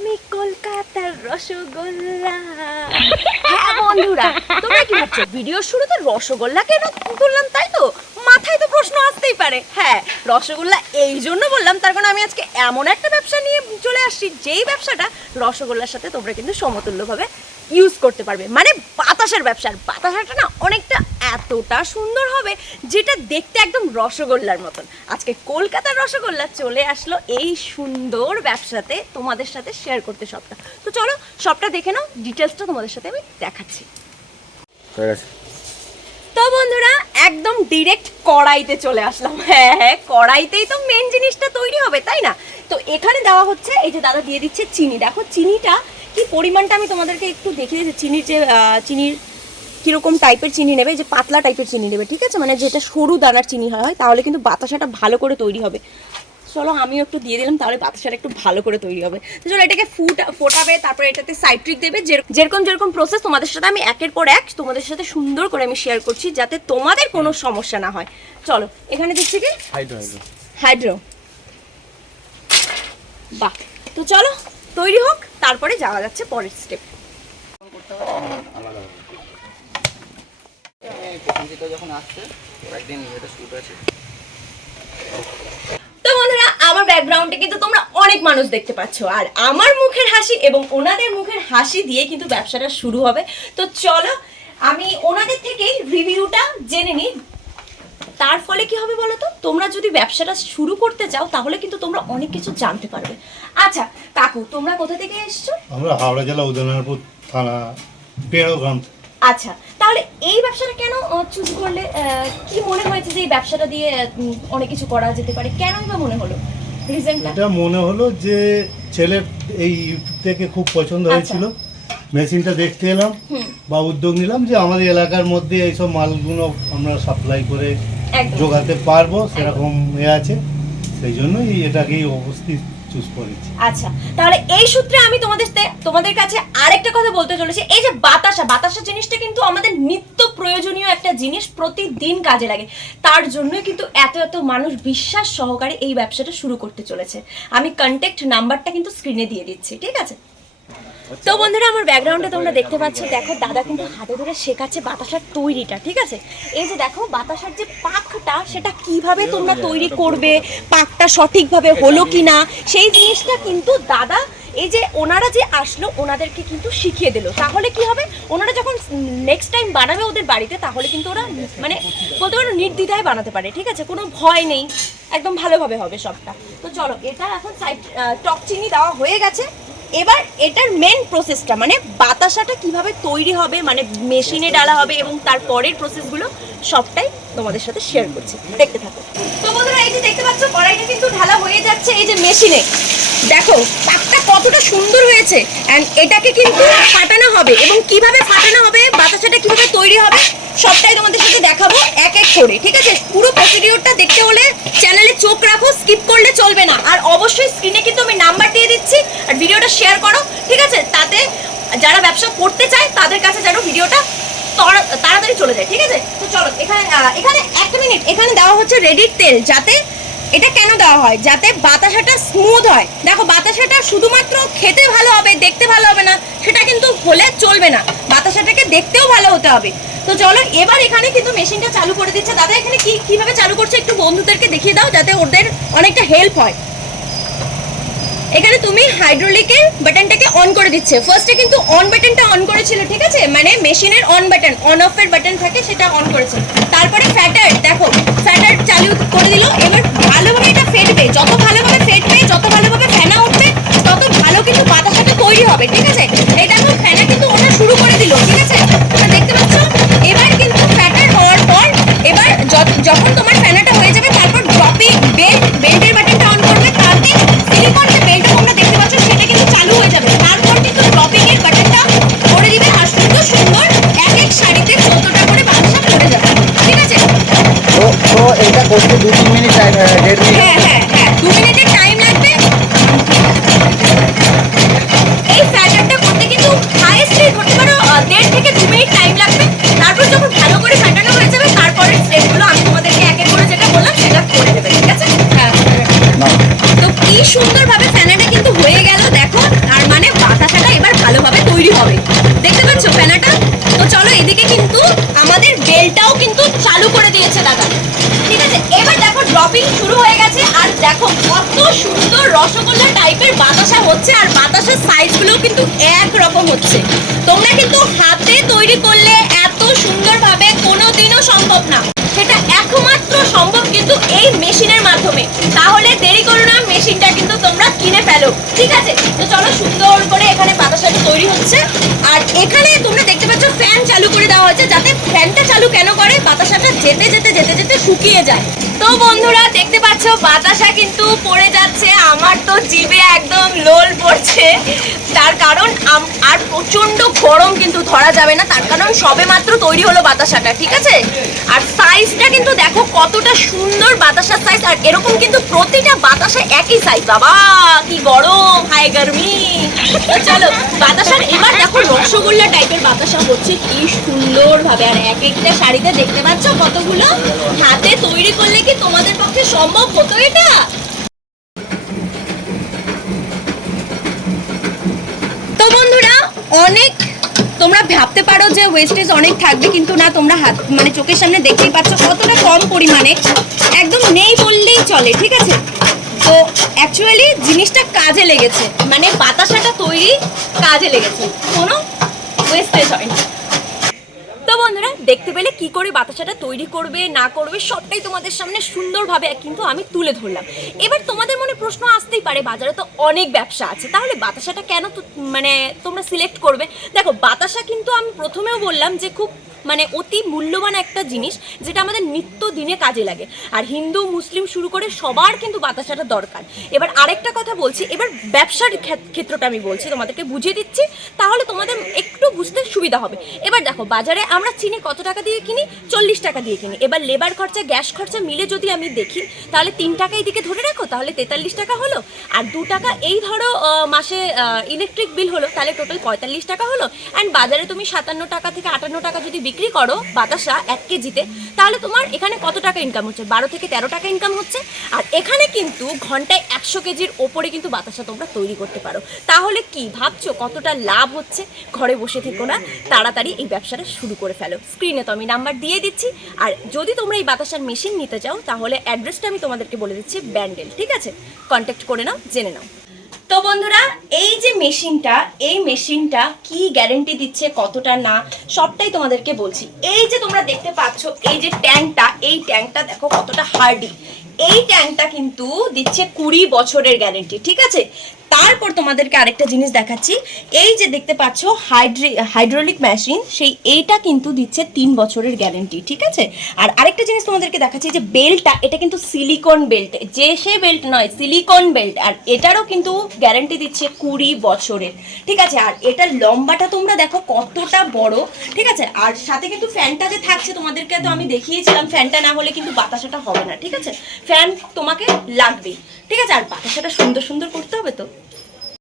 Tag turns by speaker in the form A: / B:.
A: আমি কলকাতার রসগোল্লা। হ্যাঁ বন্ধুরা, তোমরা কি ভাবছ ভিডিওর শুরুতে রসগোল্লা কেন বললাম, তাই তো? মাথায় তো প্রশ্ন আসতেই পারে। হ্যাঁ রসগোল্লা এই জন্য বললাম, তার কারণ আমি আজকে এমন একটা ব্যবসা নিয়ে চলে আসছি, যেই ব্যবসাটা রসগোল্লার সাথে তোমরা কিন্তু সমতুল্যভাবে ইউজ করতে পারবে। মানে বাতাসের ব্যবসার বাতাসাটা না অনেকটা এতটা সুন্দর হবে যেটা দেখতে একদম রসগোল্লার মতন। আজকে কলকাতার রসগোল্লা চলে আসলো এই সুন্দর ব্যবসাতে তোমাদের সাথে শেয়ার করতে সবটা। তো চলো, সবটা দেখে নাও ডিটেলসটা তোমাদের সাথে আমি দেখাচ্ছি। তো বন্ধুরা, একদম ডিরেক্ট কড়াইতে চলে আসলাম। হ্যাঁ হ্যাঁ কড়াইতেই তো মেন জিনিসটা তৈরি হবে, তাই না? তো এখানে দেওয়া হচ্ছে, এই যে দাদা দিয়ে দিচ্ছে চিনি। দেখো, চিনিটা কি পরিমাণটা আমি তোমাদেরকে একটু দেখিয়ে দিচ্ছি। চিনির যে চিনির কীরকম টাইপের চিনি নেবে, যে পাতলা টাইপের চিনি নেবে, ঠিক আছে? মানে যেটা সরু দানার চিনি হয়, তাহলে কিন্তু বাতাসাটা ভালো করে তৈরি হবে। চলো আমিও একটু দিয়ে দিলাম তাহলে বাতাসাটা একটু ভালো করে তৈরি হবে। তো চলো এটাকে ফুটা ফোটাবে তারপরে এটাতে সাইট্রিক দেবে। যেরকম যেরকম প্রসেস তোমাদের সাথে আমি একের পর এক তোমাদের সাথে সুন্দর করে আমি শেয়ার করছি যাতে তোমাদের কোনো সমস্যা না হয়। চলো এখানে দিচ্ছি কি?
B: হাইড্রো
A: বাহ তো চলো তৈরি হোক তারপরে যাওয়া যাচ্ছে পরের স্টেপ
B: যখন আসছে একদিন এটা শুট আছে
A: ব্যাকগ্রাউন্ডে কিন্তু তোমরা অনেক মানুষ দেখতে পাচ্ছ। আর আমার মুখের হাসি এবং ওনাদের মুখের হাসি দিয়ে কিন্তু ব্যবসাটা শুরু হবে। তো চলো আমি ওনাদের থেকেই রিভিউটা জেনে নিই। তার ফলে কি হবে বলো তো? তোমরা যদি ব্যবসাটা শুরু করতে চাও তাহলে কিন্তু তোমরা অনেক কিছু জানতে পারবে। আচ্ছা কাকু তোমরা কোথা থেকে এসছো?
C: আমরা হাওড়া জেলা উদয়নারায়ণপুর থানা পেড়ো গ্রাম
A: আচ্ছা তাহলে এই ব্যবসাটা কেন চুজ করলে আহ, কি মনে হয়েছে যে এই ব্যবসাটা দিয়ে অনেক কিছু করা যেতে পারে? কেনই বা মনে হলো?
C: এটা মনে হলো যে ছেলের এই ইউটিউব থেকে খুব পছন্দ হয়েছিল। মেশিনটা দেখতে এলাম বা উদ্যোগ নিলাম যে আমাদের এলাকার মধ্যে এইসব মালগুলো আমরা সাপ্লাই করে
A: জোগাতে
C: যোগাতে পারব সেরকম এ আছে। সেই জন্যই এটাকেই অবস্থিত চুজ করেছি।
A: আচ্ছা তাহলে এই সূত্রে আমি তোমাদের তোমাদের কাছে আরেকটা কথা বলতে চলেছি। এই যে বাতাসা বাতাসা জিনিসটা কিন্তু আমাদের নিত্য প্রয়োজনীয় একটা জিনিস প্রতিদিন কাজে লাগে। তার জন্যই কিন্তু এত এত মানুষ বিশ্বাস সহকারে এই ব্যবসাটা শুরু করতে চলেছে। আমি কন্ট্যাক্ট নাম্বারটা কিন্তু স্ক্রিনে দিয়ে দিচ্ছি, ঠিক আছে? তো বন্ধুরা, আমার ব্যাকগ্রাউন্ডে তোমরা দেখতে পাচ্ছ, দেখো, দাদা কিন্তু হাতে ধরে শেখাচ্ছে বাতাসার তৈরিটা, ঠিক আছে? এই যে দেখো, বাতাসার যে পাকটা সেটা কীভাবে তোমরা তৈরি করবে পাকটা সঠিকভাবে হলো কি না সেই জিনিসটা কিন্তু দাদা, এই যে ওনারা যে আসলো, ওনাদেরকে কিন্তু শিখিয়ে দিল। তাহলে কি হবে? ওনারা যখন নেক্সট টাইম বানাবে ওদের বাড়িতে, তাহলে কিন্তু ওরা মানে বলতে পারো, নির্দ্বিধায় বানাতে পারে, ঠিক আছে? কোনো ভয় নেই, একদম ভালোভাবে হবে সবটা। তো চলো এটা এখন সাইড টক চিনি দেওয়া হয়ে গেছে। এবার এটার মেন প্রসেসটা মানে বাতাসাটা কীভাবে তৈরি হবে মানে মেশিনে ডালা হবে এবং তার পরের প্রসেসগুলো সবটাই তোমাদের সাথে শেয়ার করছি। দেখতে থাকো। তো বন্ধুরা, এই যে দেখতে পাচ্ছ, কড়াইটা কিন্তু ঢালা হয়ে যাচ্ছে এই যে মেশিনে দেখো, পাকটা কতটা সুন্দর হয়েছে। অ্যান্ড এটাকে কিন্তু ফাটানো হবে এবং কীভাবে ফাটানো হবে, বাতাসাটা কীভাবে তৈরি হবে, সবটাই তোমাদের সাথে দেখাবো এক এক করে, ঠিক আছে? পুরো প্রসিডিওরটা দেখতে হলে চ্যানেলে চোখ রাখো স্কিপ করলে চলবে না আর অবশ্যই স্ক্রিনে কিন্তু আমি নাম্বার দিয়ে দিচ্ছি আর ভিডিওটা শেয়ার করো ঠিক আছে তাতে যারা ব্যবসা করতে চায় তাদের কাছে যেন ভিডিওটা তড়া- তাড়াতাড়ি চলে যায়, ঠিক আছে? তো চলো, এখানে এখানে একটা মিনিট এখানে দেওয়া হচ্ছে রেডির তেল, যাতে এটা কেন দেওয়া হয়? যাতে বাতাসাটা স্মুথ হয়। দেখো, বাতাসাটা শুধুমাত্র খেতে ভালো হবে, দেখতে ভালো হবে না, সেটা কিন্তু হলে চলবে না। বাতাসাটাকে দেখতেও ভালো হতে হবে। তো চলো, এবার এখানে কিন্তু মেশিনটা চালু করে দিচ্ছে। দাদা এখানে কি, কীভাবে চালু করছে একটু বন্ধুদেরকে দেখিয়ে দাও, যাতে ওদের অনেকটা হেল্প হয়। এখানে তুমি হাইড্রোলিকের বাটনটাকে অন করে দিচ্ছে। ফার্স্টে কিন্তু অন বাটনটা অন করেছিল, ঠিক আছে? মানে মেশিনের অন বাটন অন অফ এর বাটন থাকে, সেটা অন করেছে। তারপরে ফ্যাটার দেখো ফ্যাটার চালু করে দিল, এবার ভালোভাবে এটা ফেটবে যত ভালোভাবে ফেটবে যত ভালোভাবে ফেনা উঠবে হবে। দেখতে পাচ্ছ ফেলাটা তো চলো এদিকে কিন্তু আমাদের বেলটাও কিন্তু চালু করে দিয়েছে দাদা। ঠিক আছে,
B: এবার দেখো ড্রপিং শুরু হয়ে গেছে
A: আর দেখো কত সুন্দর রসগোল্লা টাইপের বাতাসা হচ্ছে আর বাতাসার সাইজগুলোও কিন্তু একরকম হচ্ছে। তোমরা কিন্তু হাতে তৈরি করলে এত সুন্দরভাবে কোনো দিনও সম্ভব না। একমাত্র সম্ভব কিন্তু এই মেশিনের মাধ্যমে। তাহলে দেরি করো না, মেশিনটা কিন্তু তোমরা কিনে ফেলো। ঠিক আছে? তো চলো সুন্দর করে এখানে বাতাসাটা তৈরি হচ্ছে। আর এখানে তোমরা দেখতে পাচ্ছ ফ্যান চালু করে দেওয়া হয়েছে, যাতে ফ্যানটা চালু কেন করে? বাতাসাটা যেতে যেতে যেতে যেতে শুকিয়ে যায়। তো বন্ধুরা, দেখতে পাচ্ছ, বাতাসা কিন্তু পড়ে যাচ্ছে। আমার তো জিভে একদম লোল পড়ছে। তার কারণ আর প্রচণ্ড গরম কিন্তু ধরা যাবে না। তার কারণ সবে মাত্র তৈরি হলো বাতাসাটা, ঠিক আছে? আর সাইজটা কিন্তু দেখো কতটা সুন্দর বাতাসার সাইজ আর এরকম কিন্তু প্রতিটা বাতাসা একই সাইজ বাবা, কি গরম হাই গরমি। চলো, বাতাসার এবার দেখো রসগোল্লা টাইপের বাতাসা হচ্ছে কি সুন্দর ভাবে আর এক একটা শাড়িতে দেখতে পাচ্ছ কতগুলো? হাতে তৈরি করলে কি তোমাদের পক্ষে সম্ভব হতো এটা তো বন্ধুরা অনেক তোমরা ভাবতে পারো যে ওয়েস্টেজ অনেক থাকবে, কিন্তু না, তোমরা হাত মানে চোখের সামনে দেখতেই পাচ্ছ কতটা কম পরিমাণে। একদম নেই বললেই চলে, ঠিক আছে? তো অ্যাকচুয়ালি জিনিসটা কাজে লেগেছে মানে বাতাসাটা তৈরি কাজে লেগেছে। কোনো ওয়েস্টেজ হয়নি বন্ধুরা, দেখতে পেলে কি করে বাতাসাটা তৈরি করবে, না করবে, সবটাই তোমাদের সামনে সুন্দরভাবে কিন্তু আমি তুলে ধরলাম। এবার তোমাদের মনে প্রশ্ন আসতেই পারে, বাজারে তো অনেক ব্যবসা আছে, তাহলে বাতাসাটা কেন মানে তোমরা সিলেক্ট করবে? দেখো, বাতাসা কিন্তু আমি প্রথমেও বললাম যে খুব মানে অতি মূল্যবান একটা জিনিস যেটা আমাদের নিত্য দিনে কাজে লাগে। আর হিন্দু, মুসলিম শুরু করে সবার কিন্তু বাতাসাটা দরকার। এবার আরেকটা কথা বলছি, এবার ব্যবসার ক্ষেত- ক্ষেত্রটা আমি বলছি, তোমাদেরকে বুঝিয়ে দিচ্ছি, তাহলে তোমাদের একটু বুঝতে সুবিধা হবে। এবার দেখো, বাজারে আমরা চিনি কত টাকা দিয়ে কিনি? চল্লিশ টাকা দিয়ে কিনি। এবার লেবার খরচা, গ্যাস খরচা মিলে যদি আমি দেখি, তাহলে তিন টাকা এদিকে ধরে রাখো, তাহলে তেতাল্লিশ টাকা হলো। আর দু টাকা, এই ধরো মাসে ইলেকট্রিক বিল হলো, তাহলে টোটাল পঁয়তাল্লিশ টাকা হলো। অ্যান্ড বাজারে তুমি সাতান্ন টাকা থেকে আটান্ন টাকা যদি বিক্রি করো বাতাসা এক কেজিতে, তাহলে তোমার এখানে কত টাকা ইনকাম হচ্ছে? বারো থেকে তেরো টাকা ইনকাম হচ্ছে। আর এখানে কিন্তু ঘন্টায় একশো কেজির ওপরে কিন্তু বাতাসা তোমরা তৈরি করতে পারো। তাহলে কি ভাবছ কতটা লাভ হচ্ছে? ঘরে বসে থেকো না, তাড়াতাড়ি এই ব্যবসাটা শুরু করে ফেলো। স্ক্রিনে তো আমি নাম্বার দিয়ে দিচ্ছি। আর যদি তোমরা এই বাতাসার মেশিন নিতে চাও, তাহলে অ্যাড্রেসটা আমি তোমাদেরকে বলে দিচ্ছি ব্যান্ডেল, ঠিক আছে? কন্ট্যাক্ট করে নাও, জেনে নাও। তো বন্ধুরা, এই যে মেশিনটা, এই মেশিনটা কি গ্যারেন্টি দিচ্ছে, কতটা না, সবটাই তোমাদেরকে বলছি। এই যে তোমরা দেখতে পাচ্ছ, এই যে ট্যাঙ্কটা, এই ট্যাঙ্কটা দেখো কতটা হার্ডি এই ট্যাঙ্কটা কিন্তু দিচ্ছে কুড়ি বছরের গ্যারেন্টি ঠিক আছে? তারপর তোমাদেরকে আরেকটা জিনিস দেখাচ্ছি। এই যে দেখতে পাচ্ছ, হাইড্রি, হাইড্রোলিক মেশিন, সেই এইটা কিন্তু দিচ্ছে তিন বছরের গ্যারেন্টি, ঠিক আছে? আর আরেকটা জিনিস তোমাদেরকে দেখাচ্ছি যে বেল্টটা, এটা কিন্তু সিলিকন বেল্ট, যে সে বেল্ট নয়, সিলিকন বেল্ট, আর এটারও কিন্তু গ্যারেন্টি দিচ্ছে কুড়ি বছরের, ঠিক আছে? আর এটার লম্বাটা তোমরা দেখো কতটা বড়, ঠিক আছে? আর সাথে কিন্তু ফ্যানটা যে থাকছে, তোমাদেরকে তো আমি দেখিয়েছিলাম, ফ্যানটা না হলে কিন্তু বাতাসাটা হবে না, ঠিক আছে? ফ্যান তোমাকে লাগবেই। ঠিক আছে আর বাতাসাটা সুন্দর সুন্দর করতে হবে তো?